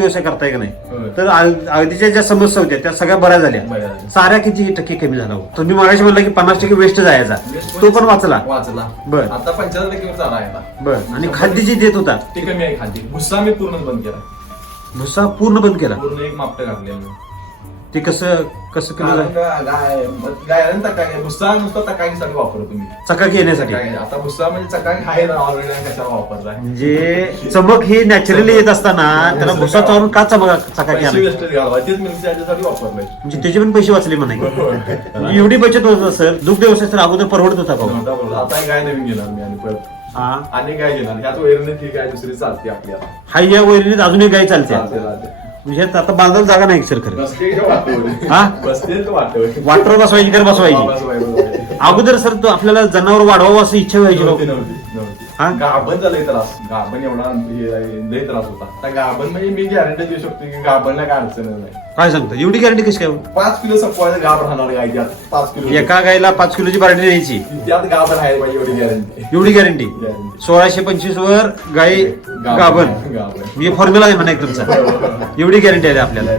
व्यवसाय करताय का नाही तर अगदीच्या ज्या समस्या होत्या त्या सगळ्या बऱ्या झाल्या. चारा किती टक्के कमी झाला हो? तुम्ही मागाशी म्हणला की 50% वेस्ट जायचा तो पण वाचला. बर. आता 75% चारा आहे आता. बर. आणि खाद्य जे देत होता ते कमी आहे. खाद्य भुस्सा मी पूर्ण बंद केला. भुसा पूर्ण बंद केला. पूर्ण एक मापट घातले. ते कसं केलं? गायला तकाळी भुस्सा नुसता तकाळीसाठी वापरतो तुम्ही. चकाकी येण्यासाठी. आता भुस्सा म्हणजे चकाळी आहे ना ऑलरेडी कशाला वापरलाय. म्हणजे चमक ही नॅचरली येत असताना त्याला भुसा चावून का चकाकी आली? तेच मिळते त्याच्यासाठी वापरलंय. म्हणजे त्याचे पण पैसे वाचले म्हणाय. एवढी बचत होत सर. दुग्ध व्यवसाय तर अगोदर परवडत होता का? आता गाय नवीन घेणार मी आणि परत आणि गाय घेणार. ह्याच वैरण ठीक आहे दुसरी चालते आपल्याला. हा या वैरणीत अजून एक गाय चालते. म्हणजे आता बांधायला जागा नाही सर खरं. वाटर बसवायची तर बसवायची. अगोदर सर तो आपल्याला जनावर वाढवावं असं इच्छा व्हायची नव्हती. गाभण झालंय त्रास. गाभण एवढा लय त्रास होता. आता गाभण म्हणजे मी गॅरंटी देऊ शकतो की गाभणला काय अडचण नाही. काय सांगता? एवढी गॅरंटी कशी काय? 5 किलो संपवायचं गाभ राहणार गाय त्यात. 5 किलो एका गायला 5 किलोची बार्टी द्यायची. त्यात गाभण आहे बाई. एवढी गॅरंटी. एवढी गॅरंटी. 1625 वर गाय गाभण. हे फॉर्म्युला आहे म्हणा एक तुमचा. एवढी गॅरंटी आहे आपल्याला.